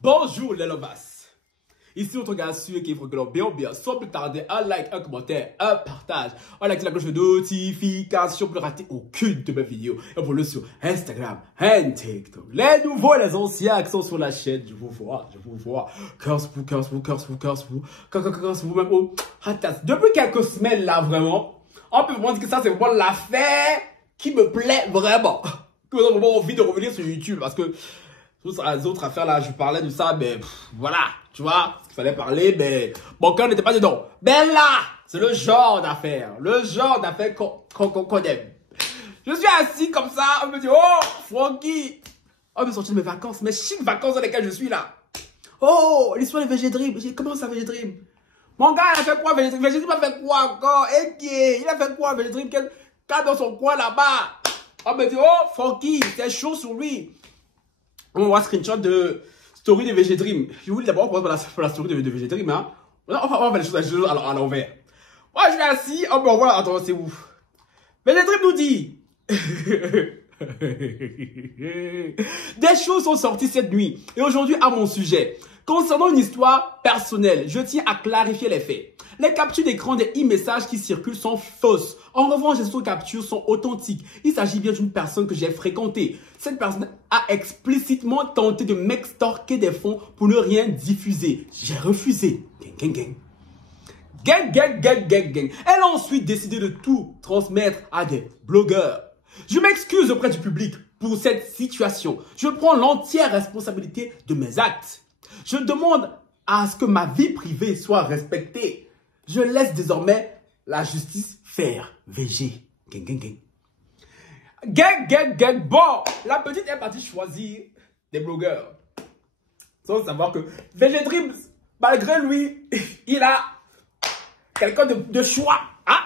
Bonjour les lovas. Ici notre gars sûr qui faut que l'on bien sans plus tarder un like, un commentaire, un partage. On active la cloche de notification pour ne rater aucune de mes vidéos. Et pour le sur Instagram et TikTok. Les nouveaux et les anciens qui sont sur la chaîne, je vous vois. Curse vous même au depuis quelques semaines là vraiment, on peut vraiment dire que ça c'est vraiment l'affaire qui me plaît vraiment. Que vous avez vraiment envie de revenir sur YouTube parce que toutes les autres affaires là, je parlais de ça, mais voilà, tu vois, il fallait parler, mais mon cœur n'était pas dedans. Mais là, c'est le genre d'affaires qu'on aime. Je suis assis comme ça, on me dit, oh, Francky, on me sortir de mes vacances, mes chic vacances dans lesquelles je suis là. Oh, l'histoire de VG Dream. Comment ça, VG Dream? Mon gars, il a fait quoi, VG Dream? VG Dream a fait quoi encore? Il a fait quoi, VG Dream? Quel cas dans son coin là-bas? On me dit, oh, Francky, c'est chaud sur lui. On voit un screenshot de story de VG Dream. Je vous dis d'abord pour la story de VG Dream. Hein. On va faire les choses à l'envers. Moi, je suis assis. Oh, ben voilà, attends, c'est ouf. VG Dream nous dit. Des choses sont sorties cette nuit. Et aujourd'hui, à mon sujet. Concernant une histoire personnelle, je tiens à clarifier les faits. Les captures d'écran des e-messages qui circulent sont fausses. En revanche, les autres captures sont authentiques. Il s'agit bien d'une personne que j'ai fréquentée. Cette personne a explicitement tenté de m'extorquer des fonds pour ne rien diffuser. J'ai refusé. Gang. Elle a ensuite décidé de tout transmettre à des blogueurs. Je m'excuse auprès du public pour cette situation. Je prends l'entière responsabilité de mes actes. Je demande à ce que ma vie privée soit respectée. Je laisse désormais la justice faire. VG. Gang. Bon, la petite est partie choisir des blogueurs. Sans savoir que VG Dream, malgré lui, il a quelqu'un de choix. Ah,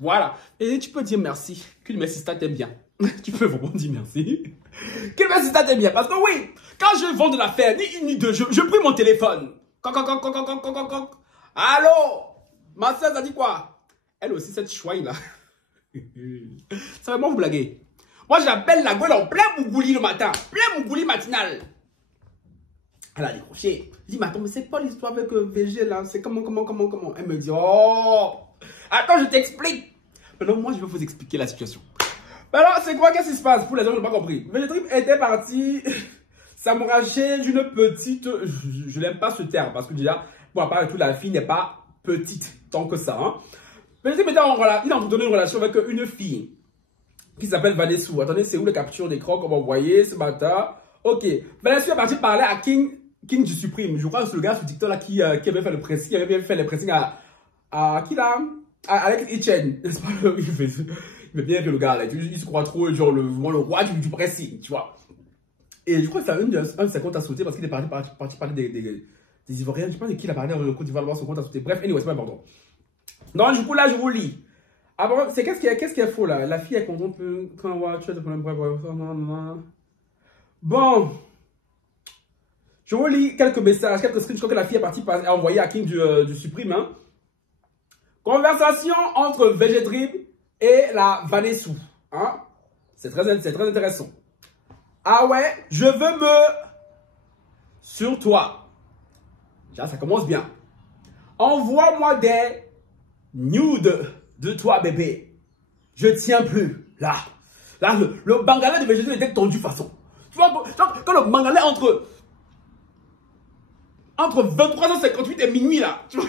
voilà. Et tu peux dire merci. Que merci, ça t'aime bien. Tu peux vraiment dire merci. Que merci, ça t'aime bien. Parce que oui, quand je vends de l'affaire, ni une ni deux, je prie mon téléphone. Allô? Ma soeur, ça dit quoi? Elle aussi, cette chouaille là. Ça va vraiment vous blaguer. Moi, j'appelle la gueule en plein mougouli le matin. Plein mougouli matinal. Elle a décroché. Je dis, mais attends, mais c'est pas l'histoire avec VG là. C'est comment? Elle me dit, oh. Attends, je t'explique. Maintenant, moi, je vais vous expliquer la situation. Alors, c'est quoi? Qu'est-ce qui se passe? Pour les gens qui n'ont pas compris. VG Dream était parti s'amouracher d'une petite. Je n'aime pas ce terme parce que déjà, bon, à part tout, la fille n'est pas petite tant que ça. Hein. Mais il a entretenu une relation avec une fille qui s'appelle Vanessa. Attendez, c'est où les captures d'écran qu'on va envoyer ce matin? Ok. Vanessa est partie parler à King du Supreme. Je crois que c'est le gars sur TikTok là qui avait fait le pressing. Qui avait bien fait le pressing à qui là? À Alex Hitchen. N'est-ce pas? Il fait bien que le gars là. Il se croit trop genre le roi du pressing, tu vois. Et je crois que c'est un de ses comptes à sauter parce qu'il est parti parler des Ivoiriens. Je sais pas de qui il a parlé dans le Côte d'Ivoire, son compte à sauter. Bref, anyway, c'est pas important. Donc, du coup, là, je vous lis. Ah bon, c'est qu'est-ce qui est faux là? La fille est contente quand tu as des problèmes. Bon. Je vous lis quelques messages, quelques screenshots que la fille est partie envoyer à King du Supreme. Hein. Conversation entre VG Dream et la Vanessa. Hein? C'est très intéressant. Ah ouais, je veux me... Sur toi. Déjà, ça commence bien. Envoie-moi des nudes de toi, bébé. Je tiens plus. Là, le bangalais de VG Dream était tendu façon. Tu vois, quand le bangalais entre 23h58 et minuit, là. Tu vois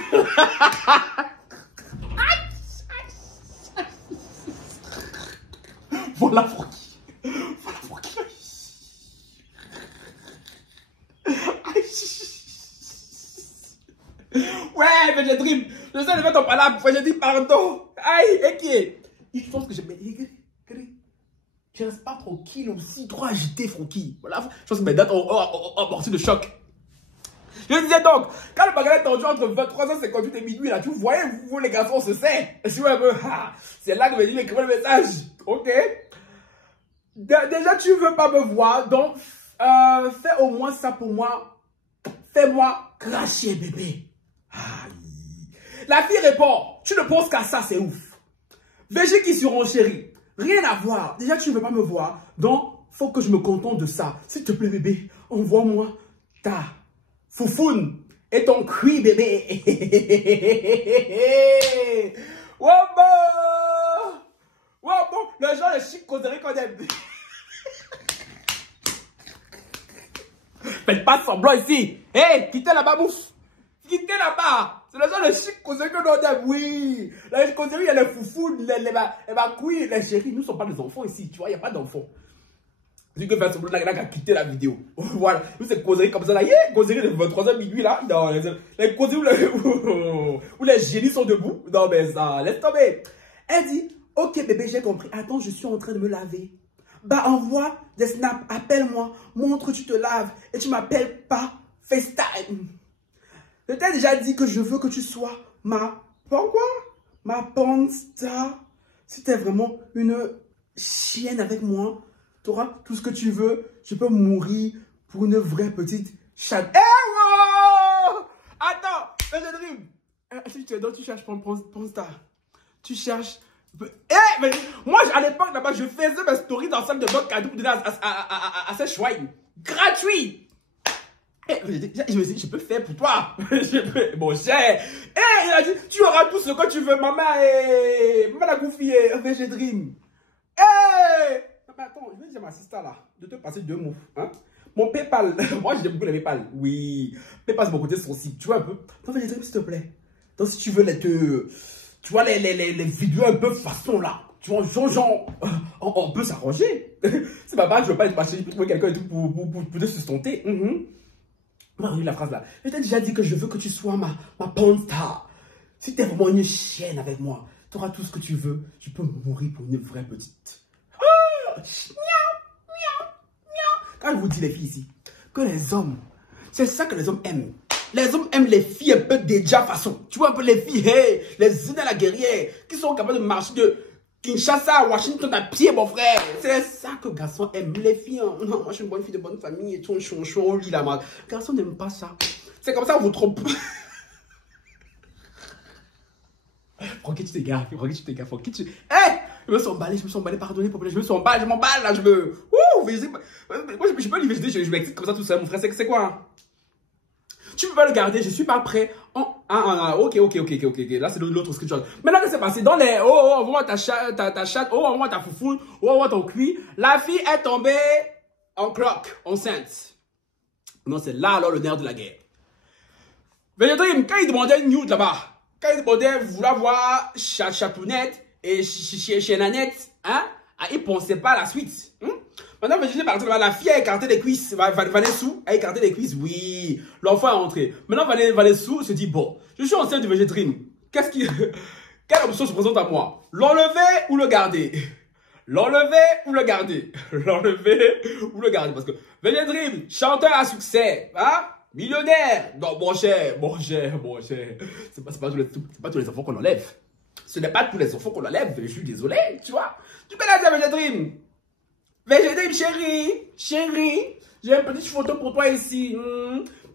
Voilà Francky. Ouais, VG Dream. Je sais de mettre ton palabre. J'ai dit pardon. Aïe, et qui est? Il pense que je reste pas tranquille aussi. Trop agité, Francky. Voilà. Je pense que mes dates ont amorti de choc. Je disais donc, quand le bagarre est tendu entre 23h58 et minuit, là, tu voyez, vous les garçons, on se sait. C'est là que me dit écrire le message. Ok? Déjà, tu veux pas me voir, donc fais au moins ça pour moi. Fais-moi cracher, bébé. Aïe. La fille répond, tu ne penses qu'à ça, c'est ouf. VG qui surenchérit. Rien à voir. Déjà, tu ne veux pas me voir. Donc, faut que je me contente de ça. S'il te plaît, bébé, envoie-moi ta foufoune et ton cuit, bébé. Wombo! Wombo! Le genre de chic causerie qu'on aime. Faites pas semblant ici. Hé, hey, quittez là-bas, mouf. Quittez là-bas. C'est le genre de chic causerie que l'on aime. Oui. La causerie, il y a les foufounes, les couilles, les chéris. Nous ne sommes pas des enfants ici. Tu vois, il n'y a pas d'enfants. C'est que faire semblant là, quitter la vidéo. Voilà. Nous, c'est causerie comme ça là. Yeah, causerie de 23h minuit là. Non, les causeries où les génies sont debout. Non, mais ça, laisse tomber. Elle dit, ok bébé, j'ai compris. Attends, je suis en train de me laver. Bah, envoie des snaps, appelle-moi, montre que tu te laves et tu m'appelles pas FaceTime. Je t'ai déjà dit que je veux que tu sois ma pornstar. Si t'es vraiment une chienne avec moi, tu auras tout ce que tu veux. Je peux mourir pour une vraie petite chatte. Eh wow! Attends, je dream. Si tu es dans, tu cherches pornstar. Tu cherches. Eh, mais moi, à l'époque, là-bas, je faisais mes stories dans la salle de bain cadeau pour donner à ces chouines. Gratuit. Eh, je me dis, je peux faire pour toi. Mon cher. Eh, il a dit, tu auras tout ce que tu veux, maman. Maman la gouffier. VG Dream. Eh. Mais attends, je vais dire à ma sister là, de te passer 2 mots. Hein? Mon PayPal. Moi, j'aime beaucoup les PayPal. Oui. PayPal, c'est mon côté sensible. Tu vois un peu. Attends, VG Dream, s'il te plaît. Donc, si tu veux tu vois les vidéos un peu façon là. Tu vois, genre, on peut s'arranger. C'est pas mal, je veux pas être passé, je peux trouver quelqu'un et tout pour te sustenter. Moi, la phrase là. Je t'ai déjà dit que je veux que tu sois ma pornstar. Si t'es vraiment une chienne avec moi, tu auras tout ce que tu veux. Je peux mourir pour une vraie petite. Oh, miaou, miaou, miaou. Quand je vous dis les filles ici, que les hommes, c'est ça que les hommes aiment. Les hommes aiment les filles un peu déjà façon. Tu vois un peu les filles, hey, les unes à la guerrière, qui sont capables de marcher de Kinshasa à Washington à pied, mon frère. C'est ça que les garçons aiment. Les filles, hein. Non, moi je suis une bonne fille de bonne famille et tout, chonchon au lit là, moi. Les garçons n'aiment pas ça. C'est comme ça on vous trompe. Francky, tu t'égares, Francky, tu... Hey, je me suis emballé, pardonnez, je me suis emballé, je m'emballe là, je me... Ouh, moi je peux lui je m'excite comme ça tout seul, mon frère, c'est quoi hein? Tu peux pas le garder, je suis pas prêt. Ok. Là, c'est l'autre screenshot. Maintenant, qu'est-ce qui s'est passé? Dans les. Oh, envoie ta chatte. Oh, envoie ta foufoune. Oh, envoie ton cuit. La fille est tombée en cloque, enceinte. Non, c'est là, alors, le nerf de la guerre. VG Dream, quand il demandait une nude là-bas, quand il demandait vouloir voir Chatounette et chez Nanette, hein, il pensait pas à la suite. Maintenant, la fille a écarté les cuisses. Vanessou a écarté les cuisses. Oui. L'enfant est rentré. Maintenant, Vanessou se dit, bon, je suis enceinte du VG Dream. Quelle option se présente à moi? L'enlever ou le garder? L'enlever ou le garder? L'enlever ou le garder? Parce que VG Dream, chanteur à succès, hein? Millionnaire. Non, mon cher. C'est pas tous les enfants qu'on enlève. Ce n'est pas tous les enfants qu'on enlève. Je suis désolé, tu vois. Tu connais ça, VG Dream? VG Dream, chérie, j'ai une petite photo pour toi ici.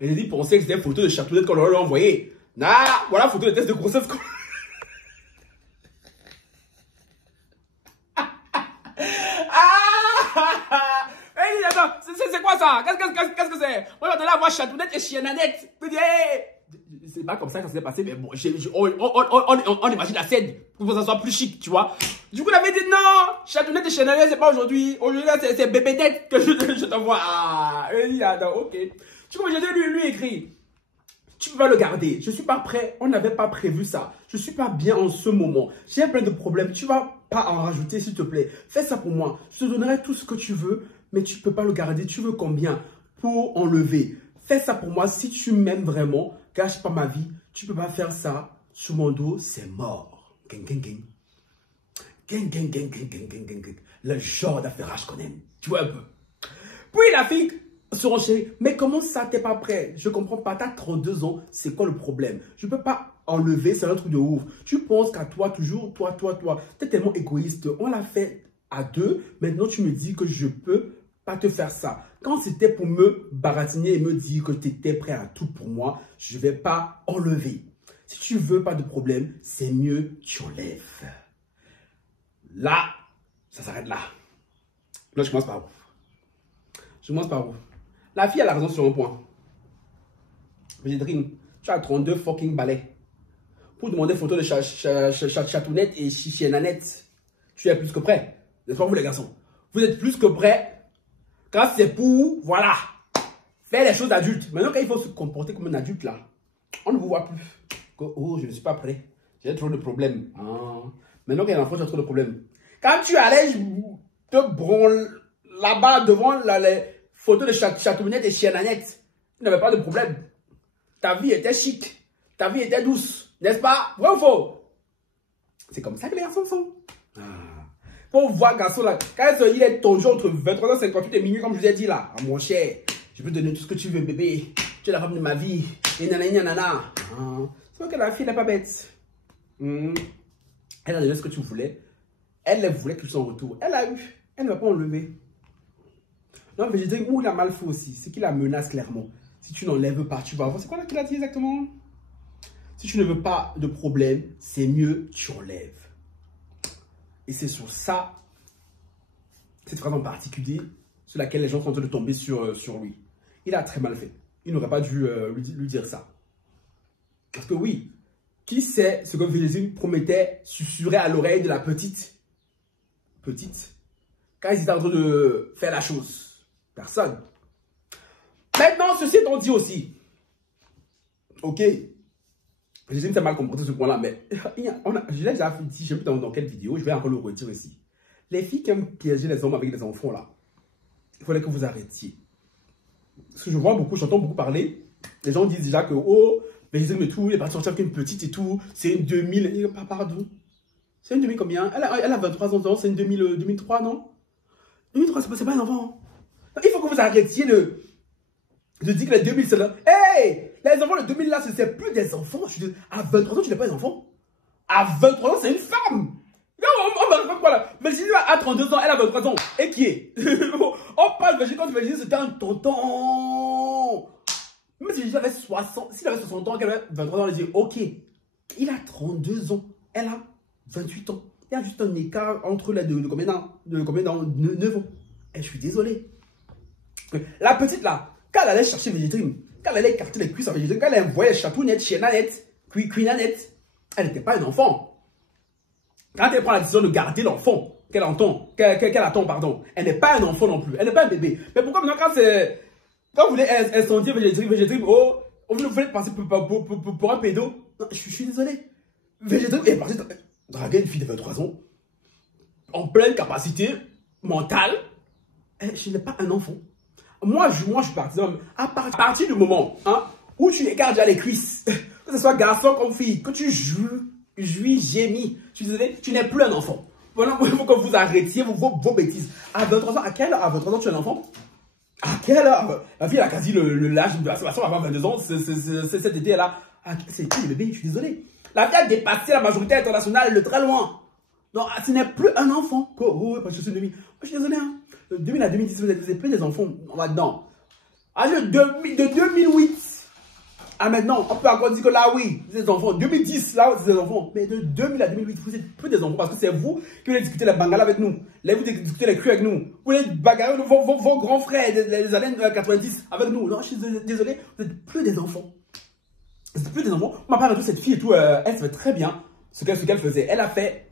VG Dream pensait que c'était une photo de Chatounette qu'on leur a envoyé. Nah, voilà la photo de test de grossesse. Attends, c'est quoi ça? Qu'est-ce que c'est? Moi, j'attendais à voir Chatounette et Chienanette. C'est pas comme ça que ça s'est passé, mais bon, on imagine la scène pour que ça soit plus chic, tu vois. Du coup, il avait dit non, Chatounette et Chienanette, c'est pas aujourd'hui. Aujourd'hui, là, c'est Bébédette que je t'envoie. Ah, il dit, ok. Du coup, j'ai dit, lui écrit. Tu peux pas le garder. Je suis pas prêt. On n'avait pas prévu ça. Je suis pas bien en ce moment. J'ai plein de problèmes. Tu vas pas en rajouter, s'il te plaît. Fais ça pour moi. Je te donnerai tout ce que tu veux, mais tu peux pas le garder. Tu veux combien pour enlever? Fais ça pour moi. Si tu m'aimes vraiment, gâche pas ma vie. Tu peux pas faire ça sur mon dos. C'est mort. Gang. Le genre d'affairage qu'on aime. Tu vois un peu. Puis la fille se renchérit. Mais comment ça, t'es pas prêt? Je comprends pas. T'as 32 ans. C'est quoi le problème? Je peux pas enlever. C'est un truc de ouf. Tu penses qu'à toi, toujours, toi. T'es tellement égoïste. On l'a fait à 2. Maintenant, tu me dis que je peux pas te faire ça. Quand c'était pour me baratiner et me dire que tu étais prêt à tout pour moi, je vais pas enlever. Si tu veux pas de problème, c'est mieux, tu enlèves. Là, Ça s'arrête là. Là, je commence par où? Je commence par où? La fille a la raison sur un point. Végétrine, tu as 32 fucking balais. Pour demander photo de chatounette et chichienanette, tu es plus que prêt. N'est-ce pas vous les garçons? Vous êtes plus que prêt. Quand c'est pour, voilà, faire les choses d'adultes. Maintenant, quand il faut se comporter comme un adulte là, on ne vous voit plus. Oh, je ne suis pas prêt. J'ai trop de problèmes. Ah. Maintenant qu'il y a un enfant, j'ai trop de problèmes. Quand tu allais te branler là-bas devant les photos de chatounette et chienanette, tu n'avais pas de problème. Ta vie était chic. Ta vie était douce. N'est-ce pas? Vrai ou faux? C'est comme ça que les garçons sont. Ah. Pour voir, garçon, là, quand il est ton jour entre 23h58 et minuit, comme je vous ai dit là, ah, mon cher, je peux te donner tout ce que tu veux, bébé. Tu es la femme de ma vie. Et nanana. Ah. C'est vrai que la fille n'est pas bête. Elle a donné ce que tu voulais. Elle voulait quelque chose en retour. Elle a eu. Elle ne va pas enlever. Non, mais je dis où il a mal fait aussi. C'est qu'il la menace clairement. Si tu n'enlèves pas, tu vas voir. C'est quoi là qu'il a dit exactement? Si tu ne veux pas de problème, c'est mieux, tu enlèves. Et c'est sur ça, cette phrase en particulier, sur laquelle les gens sont en train de tomber sur lui. Il a très mal fait. Il n'aurait pas dû lui dire ça. Parce que oui, qui sait ce que Végétrine promettait, susurrait à l'oreille de la petite, quand ils étaient en train de faire la chose? Personne. Maintenant, ceci étant dit aussi, ok, Végétrine s'est mal comporté ce point-là, mais je l'ai déjà dit, je ne sais plus dans quelle vidéo, je vais encore le retirer ici. Les filles qui aiment piéger les hommes avec des enfants là, il fallait que vous arrêtiez. Parce que je vois beaucoup, j'entends beaucoup parler, les gens disent déjà que, oh, Végétrine et tout, il est parti sortir avec une petite et tout, c'est une 2000, pardon. C'est une 2000 combien? Elle a 23 ans, c'est une 2003, non? 2003, c'est pas un enfant. Il faut que vous arrêtiez de dire que les 2000, c'est là. Hey! Les enfants de 2000 là, ce n'est plus des enfants. À 23 ans, tu n'es pas un enfant. À 23 ans, c'est une femme. On me raconte quoi là? Végétrine a 32 ans, elle a 23 ans. Et qui est? On parle de Végétrine quand Végétrine c'était un tonton. Même si Végétrine avait 60, s'il avait 60 ans, qu'elle avait 23 ans, elle dit ok. Il a 32 ans, elle a 28 ans. Il y a juste un écart entre les deux de combien dans 9 ans. Et je suis désolé. La petite là, quand elle allait chercher Végétrine, quand elle allait écarter les cuisses à Végétrine, quand elle envoyait chatounette, chienanette, cuinanette, elle n'était pas un enfant. Quand elle prend la décision de garder l'enfant qu'elle attend, pardon, elle n'est pas un enfant non plus, elle n'est pas un bébé. Mais pourquoi maintenant quand vous voulez incendier Végétrine, oh, vous voulez passer pour un pédo? Non, je suis désolé. Végétrine est partie draguer une fille de 23 ans, en pleine capacité mentale. Je n'ai pas un enfant. Moi, je suis partisan. À partir du moment où tu écartes déjà les cuisses, que ce soit garçon comme fille, que tu jouis, gémis, je suis désolé, tu n'es plus un enfant. Voilà, il faut que vous arrêtiez vos bêtises. À 23 ans, à quelle heure? À 23 ans, tu es un enfant? À quelle heure? La fille, elle a quasi l'âge de la façon avant 22 ans. Cet été, elle a. C'est qui le bébé? Je suis désolé. La fille a dépassé la majorité internationale de très loin. Non, ce n'est plus un enfant. Oh, parce que c'est 2000. Je suis désolé. 2000 à 2010, vous êtes plus des enfants. On va dedans. De 2008 à maintenant, on peut encore dire que là, oui, vous êtes des enfants. 2010, là, vous êtes des enfants. Mais de 2000 à 2008, vous êtes plus des enfants parce que c'est vous qui voulez discuter les bangala avec nous. Vous voulez discuter les culs avec nous. Vous voulez bagarrer vos grands frères des années 90 avec nous. Non, je suis désolé, vous n'êtes plus des enfants. Vous n'êtes plus des enfants. On m'a parlé de cette fille et tout. Elle fait très bien ce qu'elle faisait. Elle a fait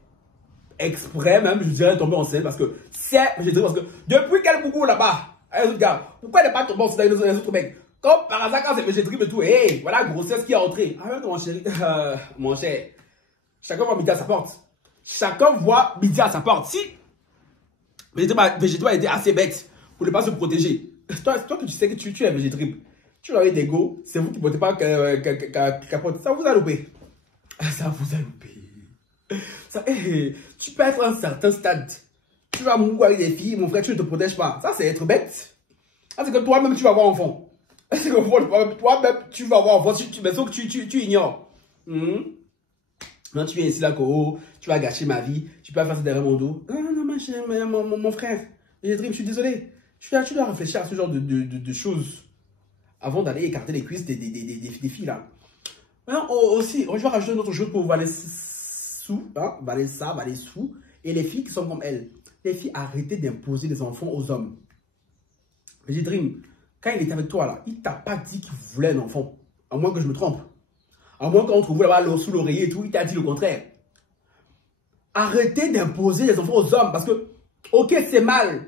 exprès même, je dirais, tomber enceinte parce que depuis qu'elle bougou là-bas, les autres gars, pourquoi elle n'est pas tombée enceinte avec les autres mecs? Comme par hasard, quand c'est Végétrine et tout, hey, voilà la grossesse qui est entrée. Ah, mon chéri, mon cher, chacun voit midi à sa porte. Chacun voit midi à sa porte. Si Végétrine a été assez bête pour ne pas se protéger. Toi que tu sais que tu es Végétrine, tu as eu des go, c'est vous qui ne portez pas capote. Ça vous a loupé. Ça vous a loupé. Tu peux être à un certain stade. Tu vas mourir avec des filles, mon frère, tu ne te protèges pas. Ça, c'est être bête. C'est que toi-même, tu vas avoir enfant. C'est que toi-même, tu vas avoir enfant, mais sauf que tu ignores. Non, tu viens ici là, tu vas gâcher ma vie, tu peux faire ça derrière mon dos. Non, mon frère, je suis désolé. Tu dois réfléchir à ce genre de choses avant d'aller écarter les cuisses des filles là. Maintenant, aussi, je vais rajouter une autre chose pour valer sous, et les filles qui sont comme elles. Les filles, arrêtez d'imposer des enfants aux hommes. Dream, quand il était avec toi, là, il t'a pas dit qu'il voulait un enfant. À moins que je me trompe. À moins qu'entre vous, là-bas, sous l'oreiller et tout, il t'a dit le contraire. Arrêtez d'imposer des enfants aux hommes. Parce que, ok, c'est mal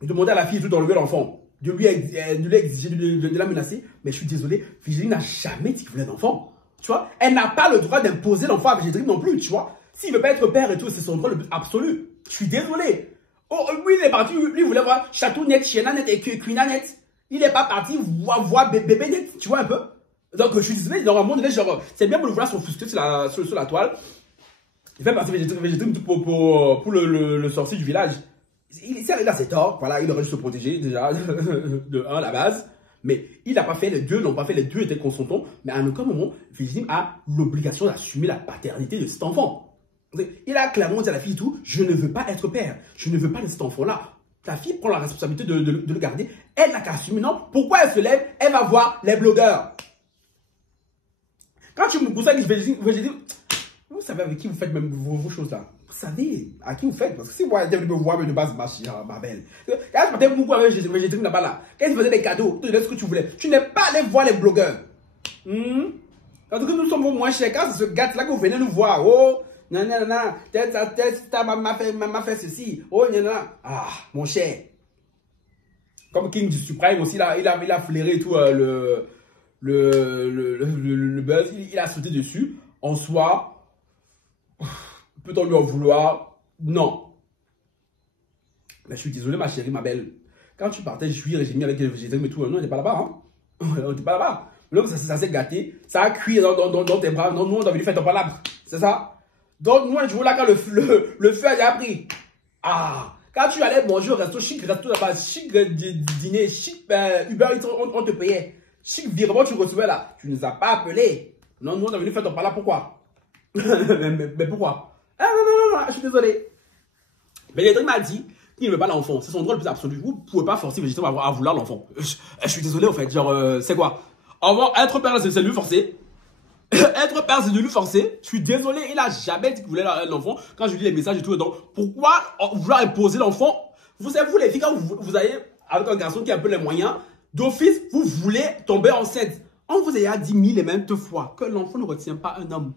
de demander à la fille d'enlever l'enfant. De lui exiger, de la menacer. Mais je suis désolé, Virginie n'a jamais dit qu'il voulait un enfant. Tu vois, elle n'a pas le droit d'imposer l'enfant à Dream non plus, tu vois. S'il ne veut pas être père et tout, c'est son droit le plus absolu. Je suis désolé. Oh, lui, il est parti, lui, il voulait voir Chatou net, Chiena net et Cuina net. Il n'est pas parti voir bébé net, tu vois un peu. Donc, je suis désolé, dans un monde donné, genre, c'est bien pour le vouloir s'offusquer sur la toile. Il fait partie Dream pour le sorcier du village. Il a ses torts, voilà, il aurait dû se protéger déjà, de 1 à la base. Mais il n'a pas fait les deux, n'ont pas fait les deux étaient consentants. Mais à aucun moment, Virginie a l'obligation d'assumer la paternité de cet enfant. Il a clairement dit à la fille tout, je ne veux pas être père, je ne veux pas de cet enfant-là. Ta fille prend la responsabilité de le garder, elle n'a qu'à assumer, non? Pourquoi elle se lève? Elle va voir les blogueurs. Quand tu me pousses, je vais dire, vous savez avec qui vous faites même vos choses là? Vous savez à qui vous faites? Parce que si vous allez me voir, mais de base, ma belle. Quand je partais beaucoup avec Végétrine là-bas là, quand ils faisaient des cadeaux, tu donnais ce que tu voulais. Tu n'es pas allé voir les blogueurs. En tout cas, nous sommes moins chers. Quand c'est ce gars-là que vous venez nous voir, oh, non, ta maman fait ceci, oh, non. Ah, mon cher. Comme King du Supreme aussi, il a flairé tout le buzz, il a sauté dessus. En soi, peut-on lui en vouloir? Non. Mais je suis désolé, ma chérie, ma belle. Quand tu partais jouir et j'ai mis avec les végétariens et tout, non, on n'était pas là-bas. Hein? On n'était pas là-bas. Donc, ça s'est gâté. Ça a cuit dans tes bras. Non, nous, on a venu faire ton palabre. C'est ça? Donc, nous, on joue là quand le feu a déjà pris. Ah! Quand tu allais manger au resto, chic resto là-bas, chic dîner, chic Uber, on te payait. Chic virement, tu recevais là. Tu ne nous as pas appelé. Non, nous, on a venu faire ton palabre. Pourquoi? mais pourquoi? Ah, non, je suis désolé. Végétarienne m'a dit qu'il ne veut pas l'enfant. C'est son droit le plus absolu. Vous ne pouvez pas forcer Végétarienne à vouloir l'enfant. Je suis désolé, en fait. Genre, c'est quoi? Être père, c'est de lui forcer. Être père, c'est de lui forcer. Je suis désolé, il n'a jamais dit qu'il voulait l'enfant. Quand je lis les messages et tout, donc, pourquoi vouloir imposer l'enfant? Vous savez, vous les filles, quand vous allez avec un garçon qui a un peu les moyens, d'office, vous voulez tomber enceinte. On vous a dit 1000 et même fois que l'enfant ne retient pas un homme.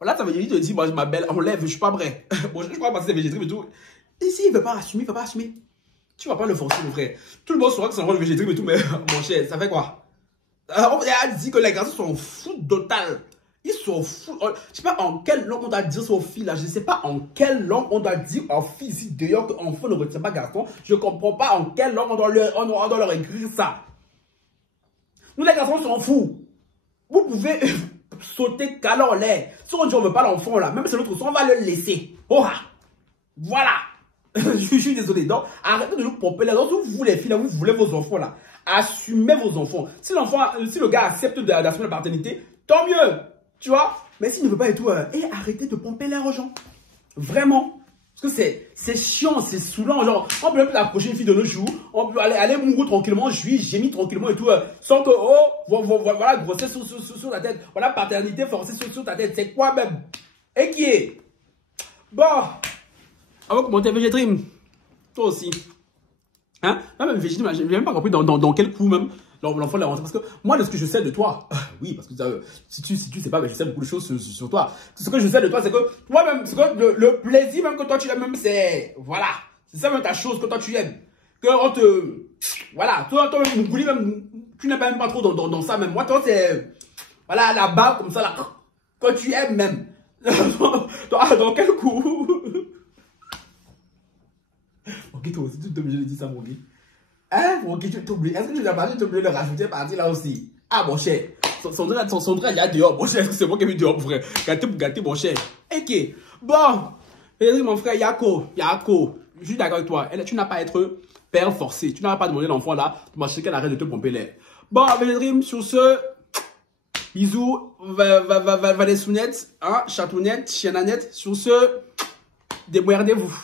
Voilà, ça veut dire, il te dit, moi, ma belle, enlève, je suis pas prêt. Bon, je crois que c'est végétarien et tout. Ici, il ne veut pas assumer, il ne veut pas assumer. Tu ne vas pas le forcer, mon frère. Tout le monde saura que c'est un rôle végétarien et tout, mais mon cher, ça fait quoi? On a dit que les garçons sont fous total. Ils sont fous. Je ne sais pas en quelle langue on doit dire ça aux filles là. Je ne sais pas en quelle langue on doit dire aux filles ici d'ailleurs qu'enfant ne retient pas garçon. Je ne comprends pas en quelle langue on doit leur écrire ça. Nous les garçons sont fous. Vous pouvez sauter câlin en l'air. Si on dit on ne veut pas l'enfant là, même si c'est notre son, on va le laisser. Oh, voilà. Je suis désolé. Donc, arrêtez de nous pomper là. Donc, vous les filles là, vous voulez vos enfants là. Assumez vos enfants. Si le gars accepte d'assumer la paternité, tant mieux. Tu vois? Mais s'il ne veut pas et tout, arrêtez de pomper l'air aux gens. Vraiment. Parce que c'est chiant, c'est saoulant. Genre, on peut même approcher une fille de nos jours. On peut aller mourir tranquillement, gémir tranquillement et tout. Sans que, voilà, grossesse sur ta tête. Voilà, paternité forcée sur ta tête. C'est quoi même? Et qui est? Bon. Avant de commenter Végétrim. Toi aussi. Hein? Même Végétrim, je n'ai même pas compris dans quel coup même l'enfant l'a rentré. Parce que moi, de ce que je sais de toi, oui, parce que si tu sais pas, mais je sais beaucoup de choses sur toi. Ce que je sais de toi, c'est que toi-même, le plaisir même que toi tu aimes, même c'est, voilà, c'est ça même ta chose que toi tu aimes. Que on te, voilà, toi-même, Mougouli, même, tu n'es même pas trop dans ça même. Moi, toi, c'est, voilà, là-bas, comme ça, là, que tu aimes même. Dans quel coup? Ok, toi aussi, tu t'es obligé de dire ça, mon gars. Hein? Mon gars, tu t'oublies. Est-ce que tu n'as pas oublié de rajouter partie là aussi? Ah, mon cher. Son train, il y a dehors. Mon cher, est-ce que c'est moi qui ai mis dehors, mon frère? Gâté pour gâter, mon cher. Ok. Bon. Mon frère, Yako. Je suis d'accord avec toi. Tu n'as pas à être père forcé. Tu n'as pas demandé l'enfant là. Tu m'as qu'elle arrête de te pomper l'air. Bon, Vélédrim, sur ce. Bisous. Valessounette. Hein? Chatounette. Chienanette. Sur ce. Démerdez-vous.